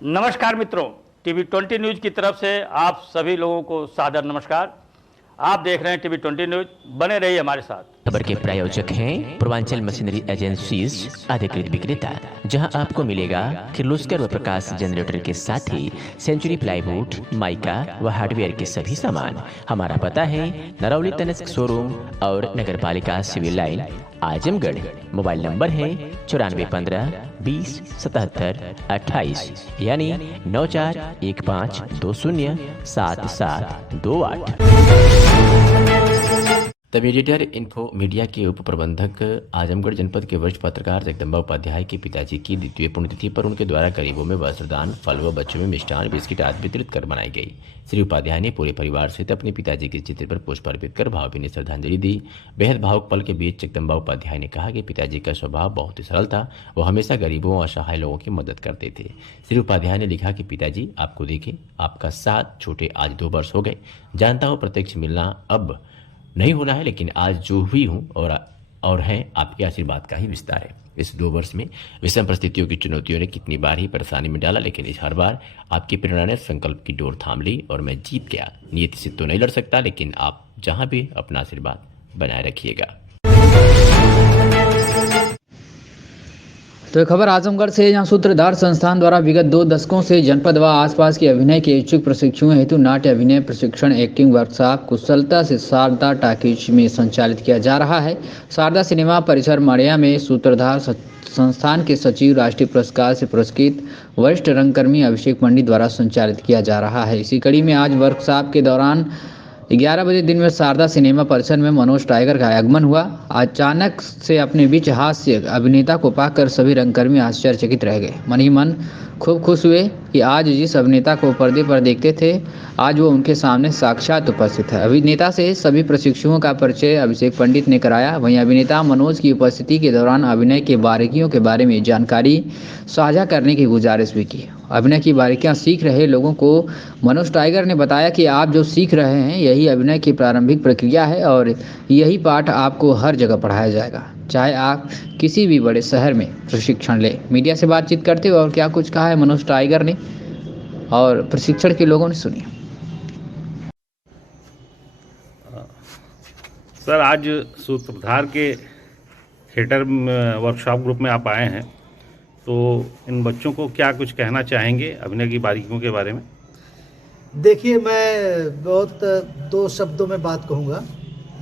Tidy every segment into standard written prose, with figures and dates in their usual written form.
नमस्कार मित्रों, TV 20 news की तरफ से आप सभी लोगों को सादर नमस्कार। आप देख रहे हैं टीवी 20 न्यूज़, बने रहिए हमारे साथ। खबर के प्रायोजक हैं पूर्वांचल मशीनरी एजेंसीज अधिकृत विक्रेता, जहां आपको मिलेगा किर्लोस्कर व प्रकाश जनरेटर के साथ ही सेंचुरी प्लाईवुड, माइका व हार्डवेयर के सभी सामान। हमारा पता है नरौली तनिष्क शोरूम और नगर पालिका civil line, Azamgarh. Mobile number है 9415 20 77 28 यानी 941520 7728। तब एडिटर इन्फो मीडिया के उप प्रबंधक आजमगढ़ जनपद के वरिष्ठ पत्रकार जगदम्बा उपाध्याय के पिताजी की द्वितीय पुण्यतिथि पर उनके द्वारा गरीबों में वस्त्रदान, फल व बच्चों में मिष्ठान बिस्किट आदि वितरित कर मनाई गई। श्री उपाध्याय ने पूरे परिवार सहित अपने पिताजी के चित्र पर पुष्प अर्पित कर भावभीनी श्रद्धांजलि दी। बेहद भावुक पल के बीच जगदम्बा उपाध्याय ने कहा कि पिताजी का स्वभाव बहुत ही सरल था, वो हमेशा गरीबों और असहाय लोगों की मदद करते थे। श्री उपाध्याय ने लिखा कि पिताजी आपको देखे, आपका साथ छोटे आज 2 वर्ष हो गए। जानता हूँ प्रत्यक्ष मिलना अब नहीं होना है, लेकिन आज जो हुई हूँ और हैं आपके आशीर्वाद का ही विस्तार है। इस 2 वर्ष में विषम परिस्थितियों की चुनौतियों ने कितनी बार ही परेशानी में डाला, लेकिन इस हर बार आपकी प्रेरणा ने संकल्प की डोर थाम ली और मैं जीत गया। नियति से तो नहीं लड़ सकता, लेकिन आप जहां भी अपना आशीर्वाद बनाए रखिएगा। तो खबर आजमगढ़ से, जहां सूत्रधार संस्थान द्वारा विगत 2 दशकों से जनपद व आसपास के अभिनय के इच्छुक प्रशिक्षुओं हेतु नाट्य अभिनय प्रशिक्षण एक्टिंग वर्कशॉप कुशलता से शारदा टाकीज में संचालित किया जा रहा है। शारदा सिनेमा परिसर माड़िया में सूत्रधार संस्थान के सचिव, राष्ट्रीय पुरस्कार से पुरस्कृत वरिष्ठ रंगकर्मी अभिषेक पंडित द्वारा संचालित किया जा रहा है। इसी कड़ी में आज वर्कशॉप के दौरान 11 बजे दिन में शारदा सिनेमा परिसर में मनोज टाइगर का आगमन हुआ। अचानक से अपने बीच हास्य अभिनेता को पाकर सभी रंगकर्मी आश्चर्यचकित रह गए। मन ही मन खूब खुश हुए कि आज जिस अभिनेता को पर्दे पर देखते थे, आज वो उनके सामने साक्षात उपस्थित है। अभिनेता से सभी प्रशिक्षुओं का परिचय अभिषेक पंडित ने कराया। वहीं अभिनेता मनोज की उपस्थिति के दौरान अभिनय के बारीकियों के बारे में जानकारी साझा करने की गुजारिश भी की। अभिनय की बारीकियां सीख रहे लोगों को मनोज टाइगर ने बताया कि आप जो सीख रहे हैं यही अभिनय की प्रारंभिक प्रक्रिया है और यही पाठ आपको हर जगह पढ़ाया जाएगा, चाहे आप किसी भी बड़े शहर में प्रशिक्षण लें। मीडिया से बातचीत करते हुए और क्या कुछ कहा है मनोज टाइगर ने और प्रशिक्षण के लोगों ने, सुनिए। सर, आज सूत्रधार के थिएटर वर्कशॉप ग्रुप में आप आए हैं, तो इन बच्चों को क्या कुछ कहना चाहेंगे अभिनय की बारीकियों के बारे में? देखिए, मैं बहुत 2 शब्दों में बात कहूँगा।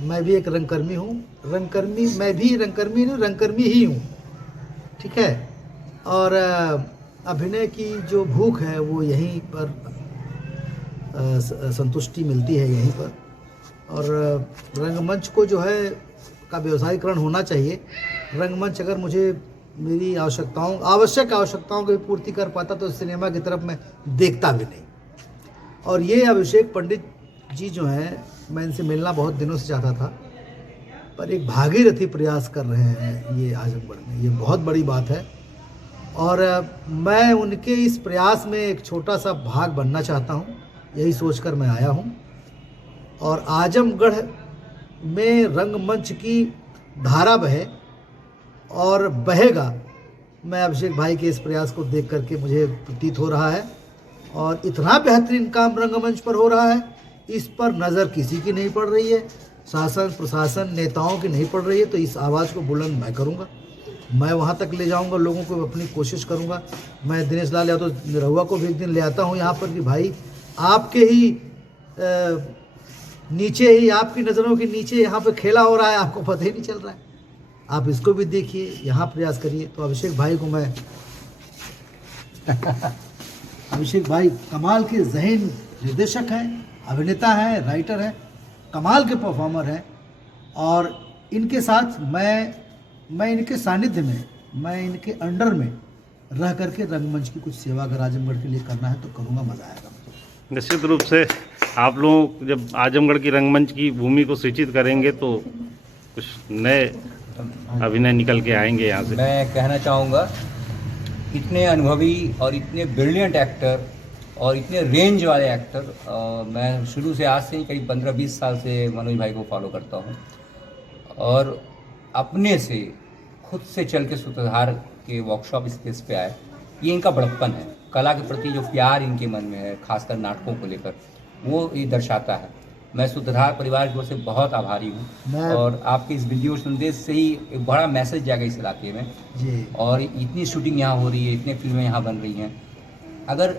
मैं भी एक रंगकर्मी हूँ। मैं भी रंगकर्मी ही हूँ, ठीक है। और अभिनय की जो भूख है वो यहीं पर संतुष्टि मिलती है यहीं पर। और रंगमंच को जो है का व्यवसायीकरण होना चाहिए। रंगमंच अगर मुझे मेरी आवश्यक आवश्यकताओं की पूर्ति कर पाता तो सिनेमा की तरफ मैं देखता भी नहीं। और ये अभिषेक पंडित जी जो हैं, मैं इनसे मिलना बहुत दिनों से चाहता था, पर एक भागीरथी प्रयास कर रहे हैं ये आजमगढ़ में, ये बहुत बड़ी बात है। और मैं उनके इस प्रयास में एक छोटा सा भाग बनना चाहता हूँ, यही सोचकर मैं आया हूँ। और आजमगढ़ में रंगमंच की धारा बहे और बहेगा, मैं अभिषेक भाई के इस प्रयास को देख करके मुझे प्रतीत हो रहा है। और इतना बेहतरीन काम रंगमंच पर हो रहा है, इस पर नज़र किसी की नहीं पड़ रही है, शासन प्रशासन नेताओं की नहीं पड़ रही है। तो इस आवाज़ को बुलंद मैं करूँगा, मैं वहाँ तक ले जाऊँगा, लोगों को अपनी कोशिश करूँगा। मैं दिनेश लाल यादव निरहुआ को भी एक दिन ले आता हूँ यहाँ पर कि भाई आपके ही नीचे ही, आपकी नज़रों के नीचे यहाँ पर खेला हो रहा है, आपको पता ही नहीं चल रहा है, आप इसको भी देखिए, यहाँ प्रयास करिए। तो अभिषेक भाई को मैं अभिषेक भाई कमाल के ज़हीन निर्देशक हैं, अभिनेता हैं, राइटर हैं, कमाल के परफॉर्मर हैं। और इनके साथ मैं इनके सानिध्य में, मैं इनके अंडर में रह करके रंगमंच की कुछ सेवा अगर आजमगढ़ के लिए करना है तो करूँगा, मज़ा आएगा। निश्चित रूप से आप लोग जब आजमगढ़ की रंगमंच की भूमि को सूचित करेंगे तो कुछ नए अभिनय निकल के आएंगे यहाँ से। मैं कहना चाहूँगा, इतने अनुभवी और इतने ब्रिलियंट एक्टर और इतने रेंज वाले एक्टर, मैं शुरू से आज से ही करीब 15-20 साल से मनोज भाई को फॉलो करता हूँ। और अपने से खुद से चल के सूत्रधार के वर्कशॉप स्पेस पे आए, ये इनका बड़प्पन है। कला के प्रति जो प्यार इनके मन में है, खासकर नाटकों को लेकर, वो ये दर्शाता है। मैं सूत्रधार परिवार की ओर से बहुत आभारी हूँ और आपके इस वीडियो संदेश से ही एक बड़ा मैसेज जाएगा इस इलाके में जी। और इतनी शूटिंग यहाँ हो रही है, इतनी फिल्में यहाँ बन रही हैं। अगर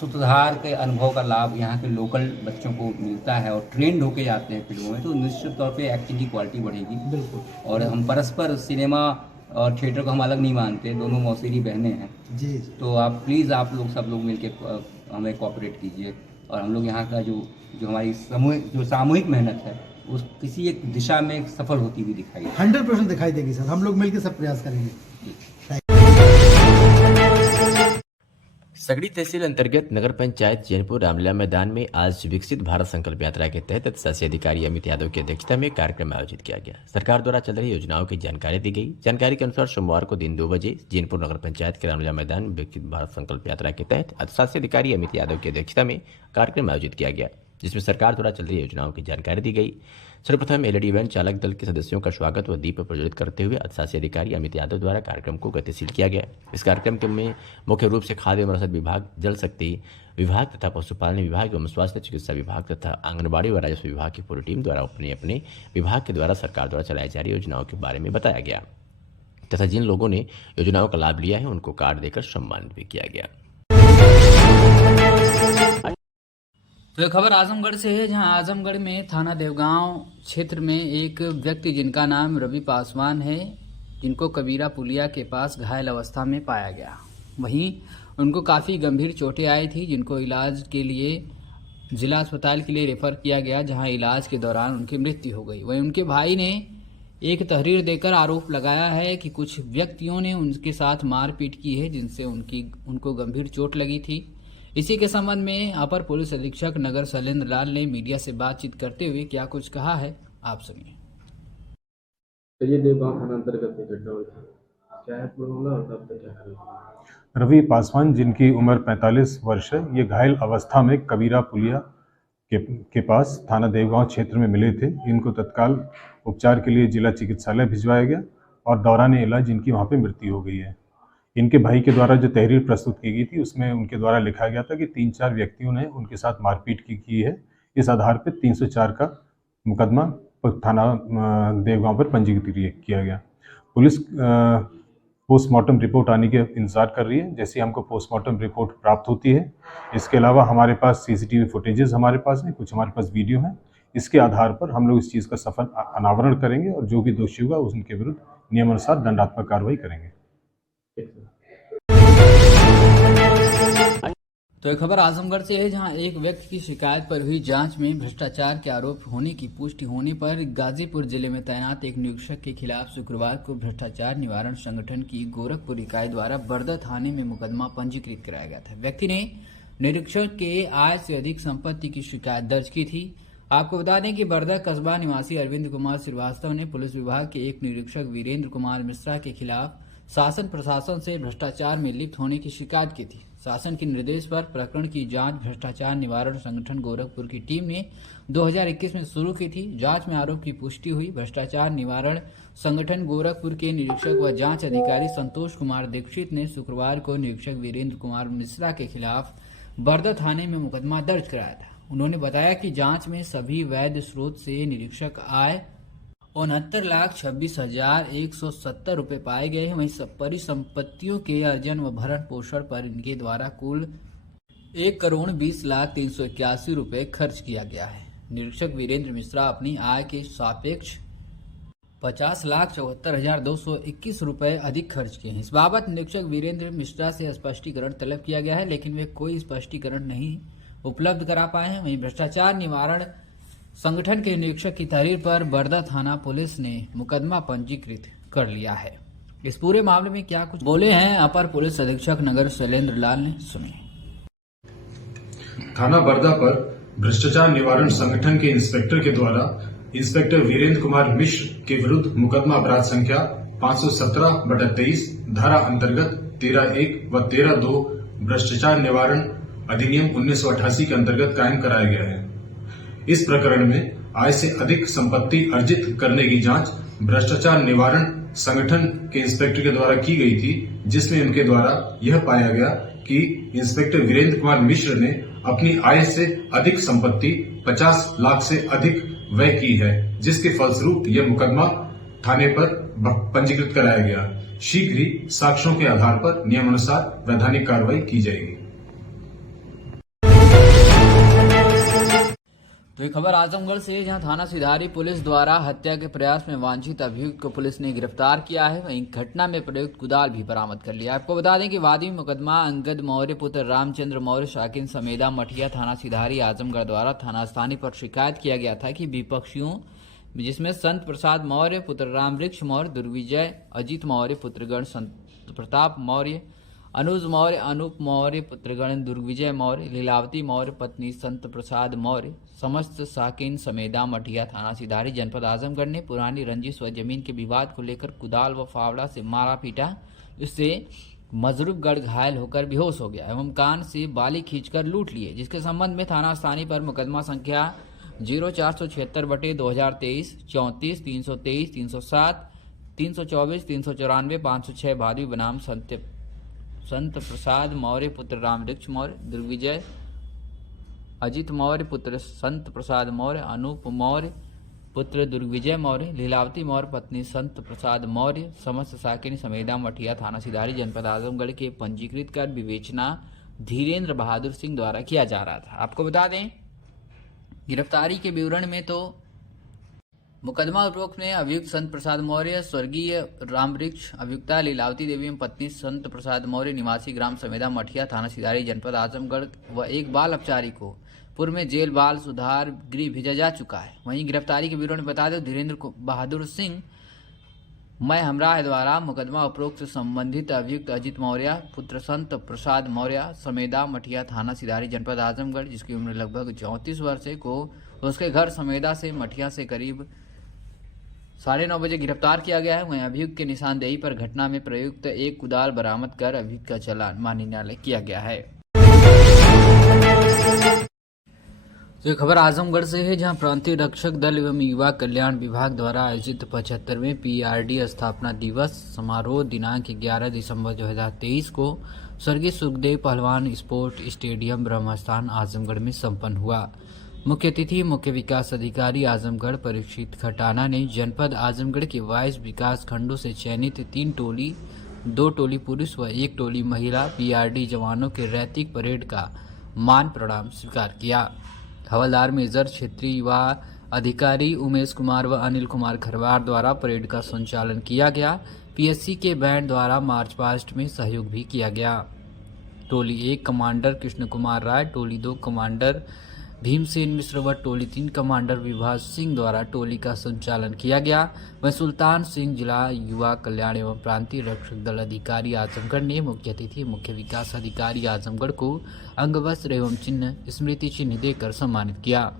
सूत्रधार के अनुभव का लाभ यहाँ के लोकल बच्चों को मिलता है और ट्रेंड होके जाते हैं फिल्मों में, तो निश्चित तौर पे एक्टिंग की क्वालिटी बढ़ेगी। बिल्कुल। और हम परस्पर सिनेमा और थिएटर को हम अलग नहीं मानते, दोनों मौसेरी बहनें हैं। जी। तो आप प्लीज़ आप लोग सब लोग मिलके हमें कोऑपरेट कीजिए और हम लोग यहाँ का जो हमारी सामूहिक मेहनत है उस किसी एक दिशा में सफल होती हुई दिखाई 100% दिखाई देगी सर। हम लोग मिलकर सब प्रयास करेंगे। सगड़ी तहसील अंतर्गत नगर पंचायत जैनपुर रामलीला मैदान में आज विकसित भारत संकल्प यात्रा के तहत शासी अधिकारी अमित यादव की अध्यक्षता में कार्यक्रम आयोजित किया गया। सरकार द्वारा चल रही योजनाओं की जानकारी दी गई। जानकारी के अनुसार सोमवार को दिन 2 बजे जैनपुर नगर पंचायत के रामलीला मैदान में विकसित भारत संकल्प यात्रा के तहत शासी अधिकारी अमित यादव की अध्यक्षता में कार्यक्रम आयोजित किया गया, जिसमें सरकार द्वारा चल रही योजनाओं की जानकारी दी गई। सर्वप्रथम एलईडी इवेंट चालक दल के सदस्यों का स्वागत व दीप प्रज्वलित करते हुए अधिशासी अधिकारी अमित यादव द्वारा कार्यक्रम को गतिशील किया गया। इस कार्यक्रम में मुख्य रूप से खाद्य एवं रसद विभाग, जल शक्ति विभाग तथा पशुपालन विभाग एवं स्वास्थ्य चिकित्सा विभाग तथा आंगनबाड़ी व राजस्व विभाग की पूरी टीम द्वारा अपने अपने विभाग के द्वारा सरकार द्वारा चलाई जा रही योजनाओं के बारे में बताया गया तथा जिन लोगों ने योजनाओं का लाभ लिया है उनको कार्ड देकर सम्मानित भी किया गया। तो ये खबर आजमगढ़ से है, जहां आजमगढ़ में थाना देवगांव क्षेत्र में एक व्यक्ति जिनका नाम रवि पासवान है, जिनको कबीरा पुलिया के पास घायल अवस्था में पाया गया। वहीं उनको काफ़ी गंभीर चोटें आई थी, जिनको इलाज के लिए जिला अस्पताल के लिए रेफर किया गया, जहां इलाज के दौरान उनकी मृत्यु हो गई। वहीं उनके भाई ने एक तहरीर देकर आरोप लगाया है कि कुछ व्यक्तियों ने उनके साथ मारपीट की है, जिनसे उनको गंभीर चोट लगी थी। इसी के संबंध में अपर पुलिस अधीक्षक नगर शैलेंद्र लाल ने मीडिया से बातचीत करते हुए क्या कुछ कहा है, आप सुनिए। ये देवगांव थाना अंतर्गत घटना हुई थी, क्या है पूरा मामला और तब तक क्या है? रवि पासवान, जिनकी उम्र 45 वर्ष है, ये घायल अवस्था में कबीरा पुलिया के पास थाना देवगांव क्षेत्र में मिले थे। इनको तत्काल उपचार के लिए जिला चिकित्सालय भिजवाया गया और दौरान इलाज इनकी वहाँ पे मृत्यु हो गई है। इनके भाई के द्वारा जो तहरीर प्रस्तुत की गई थी उसमें उनके द्वारा लिखा गया था कि 3-4 व्यक्तियों ने उनके साथ मारपीट की है। इस आधार पर 304 का मुकदमा थाना देवगांव पर पंजीकृत किया गया। पुलिस पोस्टमार्टम रिपोर्ट आने के इंतजार कर रही है। जैसे हमको पोस्टमार्टम रिपोर्ट प्राप्त होती है, इसके अलावा हमारे पास सीसीटीवी फुटेजेस हमारे पास हैं, कुछ हमारे पास वीडियो हैं। इसके आधार पर हम लोग इस चीज़ का सफल अनावरण करेंगे और जो भी दोषी होगा उनके विरुद्ध नियमानुसार दंडात्मक कार्रवाई करेंगे। तो एक खबर आजमगढ़ से है, जहां एक व्यक्ति की शिकायत पर हुई जांच में भ्रष्टाचार के आरोप होने की पुष्टि होने पर गाजीपुर जिले में तैनात एक निरीक्षक के खिलाफ शुक्रवार को भ्रष्टाचार निवारण संगठन की गोरखपुर इकाई द्वारा बरदा थाने में मुकदमा पंजीकृत कराया गया था। व्यक्ति ने निरीक्षक के आय से अधिक संपत्ति की शिकायत दर्ज की थी। आपको बता दें कि बरदा कस्बा निवासी अरविंद कुमार श्रीवास्तव ने पुलिस विभाग के एक निरीक्षक वीरेंद्र कुमार मिश्रा के खिलाफ शासन प्रशासन से भ्रष्टाचार में लिप्त होने की शिकायत की थी। शासन के निर्देश पर प्रकरण की जांच भ्रष्टाचार निवारण संगठन गोरखपुर की टीम ने 2021 में शुरू की थी। जांच में आरोप की पुष्टि हुई। भ्रष्टाचार निवारण संगठन गोरखपुर के निरीक्षक व जांच अधिकारी संतोष कुमार दीक्षित ने शुक्रवार को निरीक्षक वीरेंद्र कुमार मिश्रा के खिलाफ बरदा थाने में मुकदमा दर्ज कराया था। उन्होंने बताया कि जांच में सभी वैध स्रोत से निरीक्षक आय 69,26,170 रुपए पाए गए हैं। वहीं परिसंपत्तियों के अर्जन व भरण पोषण पर इनके द्वारा कुल 1,20,03,81 रुपए खर्च किया गया है। निरीक्षक वीरेंद्र मिश्रा अपनी आय के सापेक्ष 50,74,221 रुपए अधिक खर्च किए हैं। इस बाबत निरीक्षक वीरेंद्र मिश्रा से स्पष्टीकरण तलब किया गया है, लेकिन वे कोई स्पष्टीकरण नहीं उपलब्ध करा पाए हैं। वहीं भ्रष्टाचार निवारण संगठन के निरीक्षक की तहरीर पर बरदा थाना पुलिस ने मुकदमा पंजीकृत कर लिया है। इस पूरे मामले में क्या कुछ बोले हैं अपर पुलिस अधीक्षक नगर शैलेंद्र लाल ने, सुनिए। थाना बरदा पर भ्रष्टाचार निवारण संगठन के इंस्पेक्टर के द्वारा इंस्पेक्टर वीरेंद्र कुमार मिश्र के विरुद्ध मुकदमा अपराध संख्या 517/23 धारा अंतर्गत 13(1) व 13(2) भ्रष्टाचार निवारण अधिनियम 1988 के अंतर्गत कायम कराया गया है। इस प्रकरण में आय से अधिक संपत्ति अर्जित करने की जांच भ्रष्टाचार निवारण संगठन के इंस्पेक्टर के द्वारा की गई थी, जिसमें उनके द्वारा यह पाया गया कि इंस्पेक्टर वीरेंद्र कुमार मिश्र ने अपनी आय से अधिक संपत्ति 50 लाख से अधिक व्यय की है, जिसके फलस्वरूप यह मुकदमा थाने पर पंजीकृत कराया गया। शीघ्र ही साक्ष्यों के आधार पर नियमानुसार वैधानिक कार्रवाई की जाएगी। तो ये खबर आजमगढ़ से, जहां थाना सिधारी पुलिस द्वारा हत्या के प्रयास में वांछित अभियुक्त को पुलिस ने गिरफ्तार किया है। वहीं घटना में प्रयुक्त कुदाल भी बरामद कर लिया। आपको बता दें कि वादी मुकदमा अंगद मौर्य पुत्र रामचंद्र मौर्य शाकिन समेदा मठिया थाना सिधारी आजमगढ़ द्वारा थाना स्थानीय पर शिकायत किया गया था कि विपक्षियों जिसमें संत प्रसाद मौर्य पुत्र रामवृक्ष मौर्य, दुर्विजय अजित मौर्य पुत्रगण संत प्रताप मौर्य, अनुज मौर्य अनूप मौर्य पुत्रगण दुर्विजय मौर्य, लीलावती मौर्य पत्नी संत प्रसाद मौर्य, समस्त साकिन समेदा मठिया थाना सिधारी जनपद आजमगढ़ ने पुरानी रंजिश व जमीन के विवाद को लेकर कुदाल व फावड़ा से मारा पीटा, जिससे मजरूबगढ़ घायल होकर बेहोश हो गया एवं कान से बाली खींचकर लूट लिए, जिसके संबंध में थाना स्थानीय पर मुकदमा संख्या 0476/2023 34 323 307 324 394 506 भादवी बनाम संत प्रसाद मौर्य पुत्र रामवृक्ष मौर्य, दुर्विजय अजित मौर्य पुत्र संत प्रसाद मौर्य, अनूप मौर्य पुत्र दुर्विजय मौर्य, लीलावती मौर्य पत्नी संत प्रसाद मौर्य, समस्त साकिन समेदा मठिया थाना सिधारी जनपद आजमगढ़ के पंजीकृत कर विवेचना धीरेन्द्र बहादुर सिंह द्वारा किया जा रहा था। आपको बता दें गिरफ्तारी के विवरण में तो मुकदमा उपरोक्त में अभियुक्त संत प्रसाद मौर्य स्वर्गीय रामवृक्ष, अभियुक्ता लीलावती देवी एवं पत्नी संत प्रसाद मौर्य निवासी ग्राम समेदा मठिया थाना सिधारी जनपद आजमगढ़ व एक बाल अपचारी को पूर्व में जेल बाल सुधार गृह भेजा जा चुका है। वहीं गिरफ्तारी के विवरण में बता दें धीरेन्द्र बहादुर सिंह मैं हमराह द्वारा मुकदमा उपरोक्त से संबंधित अभियुक्त अजित मौर्य पुत्र संत प्रसाद मौर्य समेदा मठिया थाना सिधारी जनपद आजमगढ़, जिसकी उम्र लगभग 34 वर्ष है, को उसके घर समेदा से मठिया से करीब 9:30 बजे गिरफ्तार किया गया है। वहीं अभियुक्त के निशानदेही पर घटना में प्रयुक्त एक कुदाल बरामद कर अभियुक्त का चालान माननीय न्यायालय किया गया है। तो ये खबर आजमगढ़ से है, जहां प्रांतीय रक्षक दल एवं युवा कल्याण विभाग द्वारा आयोजित 75वें PRD स्थापना दिवस समारोह दिनांक 11 दिसंबर 2023 को स्वर्गीय सुखदेव पहलवान स्पोर्ट स्टेडियम ब्रह्मस्थान आजमगढ़ में संपन्न हुआ। मुख्य अतिथि मुख्य विकास अधिकारी आजमगढ़ परीक्षित खटाना ने जनपद आजमगढ़ के 22 विकास खंडों से चयनित 3 टोली 2 टोली पुरुष व 1 टोली महिला PRD जवानों के रैतिक परेड का मान प्रणाम स्वीकार किया। हवलदार मेजर क्षेत्रीय युवा अधिकारी उमेश कुमार व अनिल कुमार खरवार द्वारा परेड का संचालन किया गया। PSC के बैंड द्वारा मार्च पास्ट में सहयोग भी किया गया। टोली 1 कमांडर कृष्ण कुमार राय, टोली 2 कमांडर भीमसेन मिश्र व टोली 3 कमांडर विभास सिंह द्वारा टोली का संचालन किया गया। वह सुल्तान सिंह जिला युवा कल्याण एवं प्रांतीय रक्षक दल अधिकारी आजमगढ़ ने मुख्य अतिथि मुख्य विकास अधिकारी आजमगढ़ को अंगवस्त्र एवं चिन्ह स्मृति चिन्ह देकर सम्मानित किया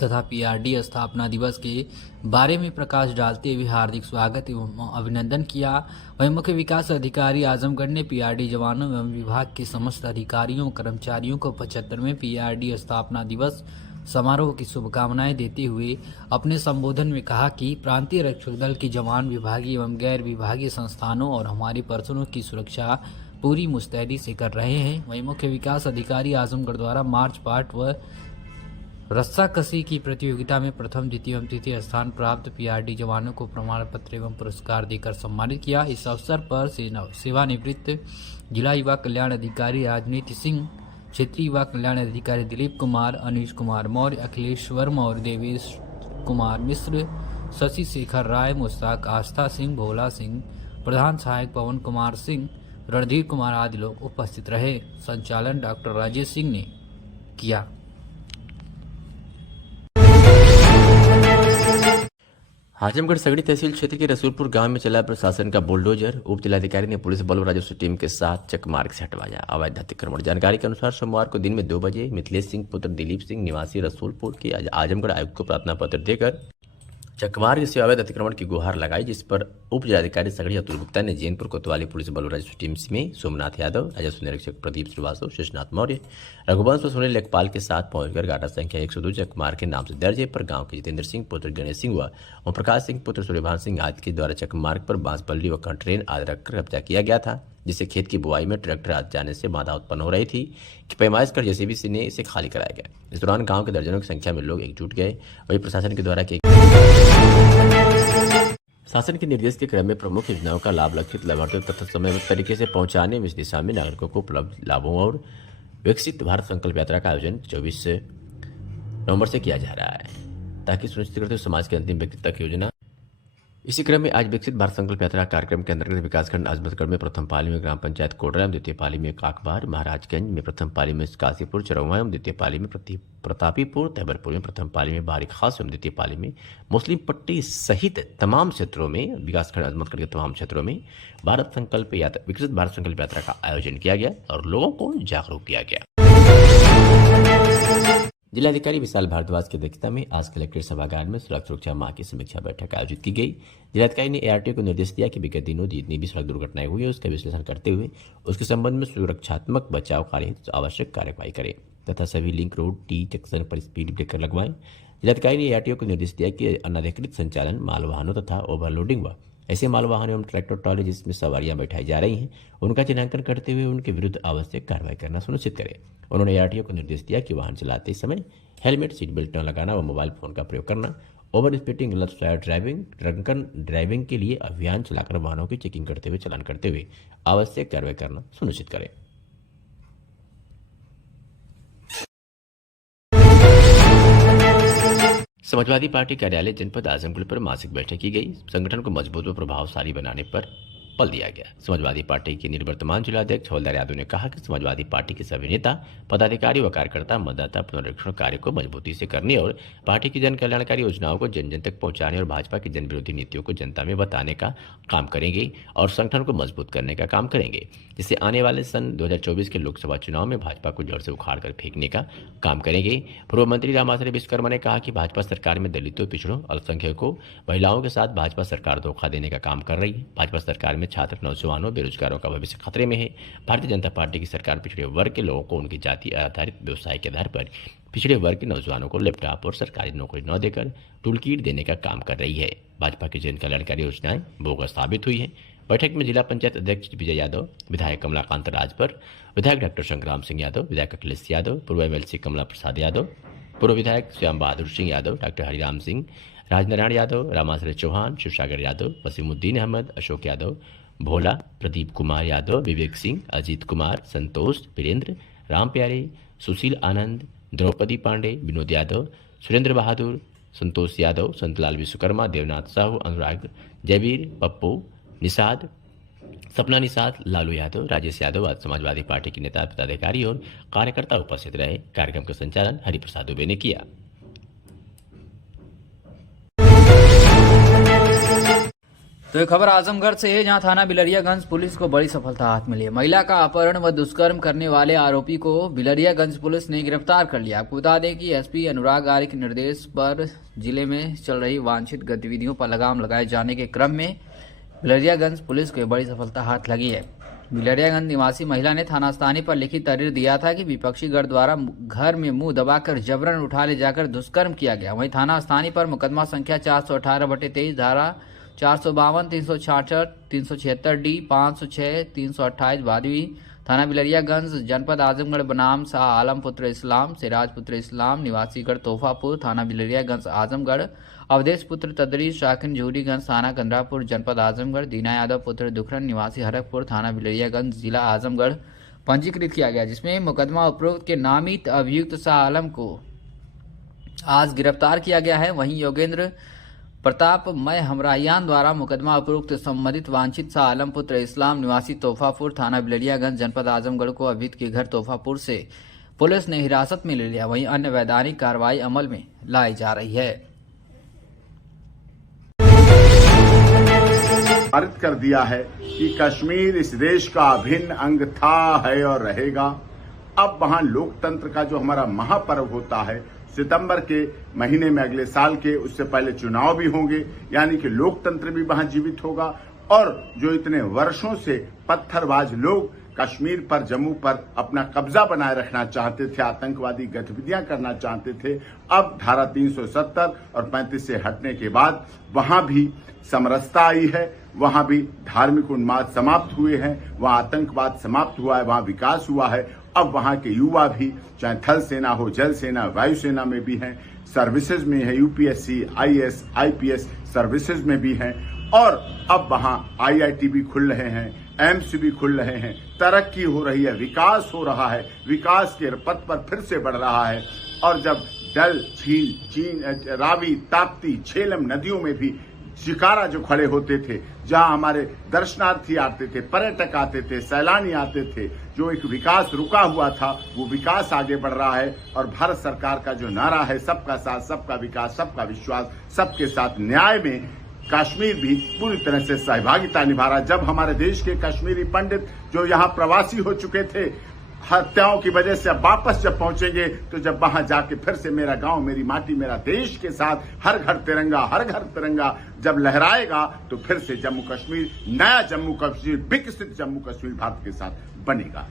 तथा PRD स्थापना दिवस के बारे में प्रकाश डालते हुए हार्दिक स्वागत एवं अभिनंदन किया। वहीं मुख्य विकास अधिकारी आजमगढ़ ने PRD जवानों एवं विभाग के समस्त अधिकारियों कर्मचारियों को 75वें PRD स्थापना दिवस समारोह की शुभकामनाएं देते हुए अपने संबोधन में कहा कि प्रांतीय रक्षक दल के जवान विभागीय एवं गैर विभागीय संस्थानों और हमारी पर्सनों की सुरक्षा पूरी मुस्तैदी से कर रहे हैं। वहीं मुख्य विकास अधिकारी आजमगढ़ द्वारा मार्च पास्ट व रस्साकसी की प्रतियोगिता में प्रथम, द्वितीय एवं तृतीय स्थान प्राप्त PRD जवानों को प्रमाण पत्र एवं पुरस्कार देकर सम्मानित किया। इस अवसर पर सेवानिवृत्त जिला युवा कल्याण अधिकारी राजनीति सिंह, क्षेत्रीय युवा कल्याण अधिकारी दिलीप कुमार, अनीश कुमार मौर्य, अखिलेश्वर मौर्य, देवेश कुमार मिश्र, शशि शेखर राय, मुश्ताक आस्था सिंह, भोला सिंह, प्रधान सहायक पवन कुमार सिंह, रणधीर कुमार आदि लोग उपस्थित रहे। संचालन डॉक्टर राजेश सिंह ने किया। आजमगढ़ सगड़ी तहसील क्षेत्र के रसूलपुर गांव में चला प्रशासन का बुलडोजर। उप जिलाधिकारी ने पुलिस बल और राजस्व टीम के साथ चक मार्ग से हटवाया अवैध अतिक्रमण। जानकारी के अनुसार सोमवार को दिन में 2 बजे मिथिलेश सिंह पुत्र दिलीप सिंह निवासी रसूलपुर के आजमगढ़ आयुक्त को प्रार्थना पत्र देकर चकमार्ग से अवैध अतिक्रमण की गुहार लगाई, जिस पर उप जिलाधिकारी सगड़ी अतुल गुप्ता ने जैनपुर कोतवाली पुलिस बल राजस्व टीम में सोमनाथ यादव, राजस्व निरीक्षक प्रदीप श्रीवास्तव, शेषनाथ मौर्य, रघुवंश व सुनील लेखपाल के साथ पहुंचकर गाटा संख्या 102 चकमार्ग के नाम से दर्ज है पर गांव के जितेंद्र सिंह पुत्र गणेश सिंह व ओम प्रकाश सिंह पुत्र सूर्यभान सिंह आदि के द्वारा चकमार्ग पर बांसपल्ली व कंट्रेन आदि रखकर कब्जा किया गया था, जिससे खेत की बुआई में ट्रैक्टर आ जाने से बाधा उत्पन्न हो रही थी कि पैमाइश कर जेसीबी से ने इसे खाली कराया गया। इस दौरान गांव के दर्जनों की संख्या में लोग एकजुट गए। वही प्रशासन के द्वारा शासन के निर्देश के क्रम में प्रमुख योजनाओं का लाभ लक्षित लाभार्थियों तथा समयबद्ध तरीके से पहुंचाने में इस दिशा में नागरिकों को उपलब्ध लाभों और विकसित भारत संकल्प यात्रा का आयोजन 24 नवंबर से किया जा रहा है, ताकि सुनिश्चित करते हुए समाज के अंतिम व्यक्ति तक योजना। इसी क्रम में आज विकसित भारत संकल्प यात्रा कार्यक्रम के अंतर्गत विकासखंड आजमतगढ़ में प्रथम पाली में ग्राम पंचायत कोडरा एवं द्वितीय पाली में काकबार, महाराजगंज में प्रथम पाली में काशीपुर चरौवा एवं द्वितीय पाली में प्रतापीपुर, तैबरपुर में प्रथम पाली में बारी खास एवं द्वितीय पाली में मुस्लिम पट्टी सहित तमाम क्षेत्रों में विकासखंड आजमतगढ़ के तमाम क्षेत्रों में भारत संकल्प यात्रा विकसित भारत संकल्प यात्रा का आयोजन किया गया और लोगों को जागरूक किया गया। जिलाधिकारी विशाल भारद्वाज की अध्यक्षता में आज कलेक्ट्रेट सभागार में सड़क सुरक्षा माह की समीक्षा बैठक आयोजित की गई। जिलाधिकारी ने एआरटीओ को निर्देश दिया कि विगत दिनों जितनी भी सड़क दुर्घटनाएं हुई है उसका विश्लेषण करते हुए उसके संबंध में सुरक्षात्मक बचाव कार्य हेतु आवश्यक कार्रवाई करें तथा सभी लिंक रोड टी जंक्शन पर स्पीड ब्रेकर लगवाएं। जिलाधिकारी ने एआरटीओ को निर्देश दिया कि अनधिकृत संचालन माल वाहनों तथा ओवरलोडिंग व ऐसे माल वाहन एवं ट्रैक्टर ट्रॉली जिसमें सवारियां बैठाई जा रही हैं उनका चिन्हांकन करते हुए उनके विरुद्ध आवश्यक कार्रवाई करना सुनिश्चित करें। उन्होंने एआरटीओ को निर्देश दिया कि वाहन चलाते समय हेलमेट, सीट बेल्ट न लगाना व मोबाइल फोन का प्रयोग करना, ओवर स्पीडिंग, गलत साइड ड्राइविंग, ड्रंकन ड्राइविंग के लिए अभियान चलाकर वाहनों की चेकिंग करते हुए चालान करते हुए आवश्यक कार्रवाई करना सुनिश्चित करें। समाजवादी पार्टी कार्यालय जनपद आजमगढ़ पर मासिक बैठक की गई। संगठन को मजबूत व प्रभावशाली बनाने पर बल दिया गया। समाजवादी पार्टी के निवर्तमान जिलाध्यक्ष हवलदार यादव ने कहा कि समाजवादी पार्टी के सभी नेता, पदाधिकारी व कार्यकर्ता मतदाता पुनरीक्षण कार्य को मजबूती से करने और पार्टी की जन कल्याणकारी योजनाओं को जन जन तक पहुंचाने और भाजपा की जन विरोधी नीतियों को जनता में बताने का काम करेंगे और संगठन को मजबूत करने का काम करेंगे, जिससे आने वाले सन 2024 के लोकसभा चुनाव में भाजपा को जड़ से उखाड़ कर फेंकने का काम करेंगे। पूर्व मंत्री रामाश्रय विश्वकर्मा ने कहा कि भाजपा सरकार में दलितों, पिछड़ों, अल्पसंख्यकों, महिलाओं के साथ भाजपा सरकार धोखा देने का काम कर रही है। भाजपा सरकार में छात्र, नौजवानों, बेरोजगारों का भविष्य खतरे में है। भारतीय जनता पार्टी की सरकार पिछड़े वर्ग के लोगों को उनकी जाति आधारित व्यवसाय के आधार पर पिछड़े वर्ग के नौजवानों को लैपटॉप और सरकारी नौकरी न देकर टूलकिट देने का काम कर रही है। भाजपा की जन कल्याणकारी योजनाएं बोगस साबित हुई है। बैठक में जिला पंचायत अध्यक्ष विजय यादव, विधायक कमलाकांत राजभर, विधायक डॉक्टर संग्राम सिंह यादव, विधायक अखिलेश यादव, पूर्व एमएलसी कमला प्रसाद यादव, पूर्व विधायक श्याम बहादुर सिंह यादव, डॉक्टर हरिराम सिंह, राजनारायण यादव, रामाश्रय चौहान, शिवसागर यादव, वसीमुद्दीन अहमद, अशोक यादव, भोला, प्रदीप कुमार यादव, विवेक सिंह, अजीत कुमार, संतोष, वीरेंद्र, राम प्यारे, सुशील आनंद, द्रौपदी पांडे, विनोद यादव, सुरेंद्र बहादुर, संतोष यादव, संतलाल विश्वकर्मा, देवनाथ साहू, अनुराग, जयवीर, पप्पू, निषाद, सपना निषाद, लालू यादव, राजेश यादव आदि समाजवादी पार्टी के नेता, पदाधिकारी और कार्यकर्ता उपस्थित रहे। कार्यक्रम का संचालन हरिप्रसाद दुबे ने किया। तो ये खबर आजमगढ़ से है, जहां थाना बिलरियागंज पुलिस को बड़ी सफलता हाथ मिली है। महिला का अपहरण व दुष्कर्म करने वाले आरोपी को बिलरियागंज पुलिस ने गिरफ्तार कर लिया। आपको बता दें कि एसपी अनुराग आर्य के निर्देश पर जिले में चल रही वांछित गतिविधियों पर लगाम लगाए जाने के क्रम में बिलरियागंज पुलिस को बड़ी सफलता हाथ लगी है। बिलरियागंज निवासी महिला ने थाना स्थानीय पर लिखित तहरीर दिया था कि विपक्षी गढ़ द्वारा घर में मुंह दबाकर जबरन उठा ले जाकर दुष्कर्म किया गया। वहीं थाना स्थानीय पर मुकदमा संख्या 418/23 धारा 452, 366, 376 डी, 506, 328 बादवी, थाना बिलरियागंज, जनपद आजमगढ़ बनाम शाह आलम पुत्र इस्लाम, सिराज पुत्र इस्लाम, निवासीगढ़ तोहफापुर, थाना बिलरियागंज आजमगढ़, अवधेश पुत्र तदरीस, शाकिन झूरीगंज, थाना कंदरापुर, जनपद आजमगढ़, दीना यादव पुत्र दुखरन, निवासी हरकपुर, थाना बिलरियागंज, जिला आजमगढ़ पंजीकृत किया गया, जिसमें मुकदमा उपरोक्त के नामित अभियुक्त शाह आलम को आज गिरफ्तार किया गया है। वहीं योगेंद्र प्रताप मय हमराहियान द्वारा मुकदमा उपरोक्त संबंधित वांछित शाह आलम पुत्र इस्लाम, निवासी तोहफापुर, थाना बिलरियागंज, जनपद आजमगढ़ को अभियुक्त के घर तोहफापुर से पुलिस ने हिरासत में ले लिया। वहीं अन्य वैधानिक कार्रवाई अमल में लाई जा रही है। पारित कर दिया है कि कश्मीर इस देश का अभिन्न अंग था, है और रहेगा। अब वहां लोकतंत्र का जो हमारा महापर्व होता है, सितंबर के महीने में अगले साल के, उससे पहले चुनाव भी होंगे, यानी कि लोकतंत्र भी वहां जीवित होगा। और जो इतने वर्षों से पत्थरबाज लोग कश्मीर पर, जम्मू पर अपना कब्जा बनाए रखना चाहते थे, आतंकवादी गतिविधियां करना चाहते थे, अब धारा 370 और 35 से हटने के बाद वहां भी समरसता आई है, वहां भी धार्मिक उन्माद समाप्त हुए हैं, वहां आतंकवाद समाप्त हुआ है, वहां विकास हुआ है। अब वहां के युवा भी, चाहे थल सेना हो, जल सेना, वायुसेना में भी हैं, सर्विसेज में है, यूपीएससी, आईएएस, आईपीएस सर्विसेज में भी हैं, और अब वहां आईआईटी भी खुल रहे हैं, एम्स भी खुल रहे हैं, तरक्की हो रही है, विकास हो रहा है, विकास के पथ पर फिर से बढ़ रहा है। और जब डल, झील, रावी, ताप्ती, झेलम नदियों में भी शिकारा जो खड़े होते थे, जहां हमारे दर्शनार्थी आते थे, पर्यटक आते थे, सैलानी आते थे, जो एक विकास रुका हुआ था, वो विकास आगे बढ़ रहा है। और भारत सरकार का जो नारा है, सबका साथ, सबका विकास, सबका विश्वास, सबके साथ न्याय में कश्मीर भी पूरी तरह से सहभागिता निभा रहा है। जब हमारे देश के कश्मीरी पंडित जो यहाँ प्रवासी हो चुके थे, हत्याओं की वजह से अब वापस जब पहुंचेंगे, तो जब वहां जाके फिर से मेरा गांव, मेरी माटी, मेरा देश के साथ हर घर तिरंगा जब लहराएगा, तो फिर से जम्मू कश्मीर, नया जम्मू कश्मीर, विकसित जम्मू कश्मीर भारत के साथ बनेगा।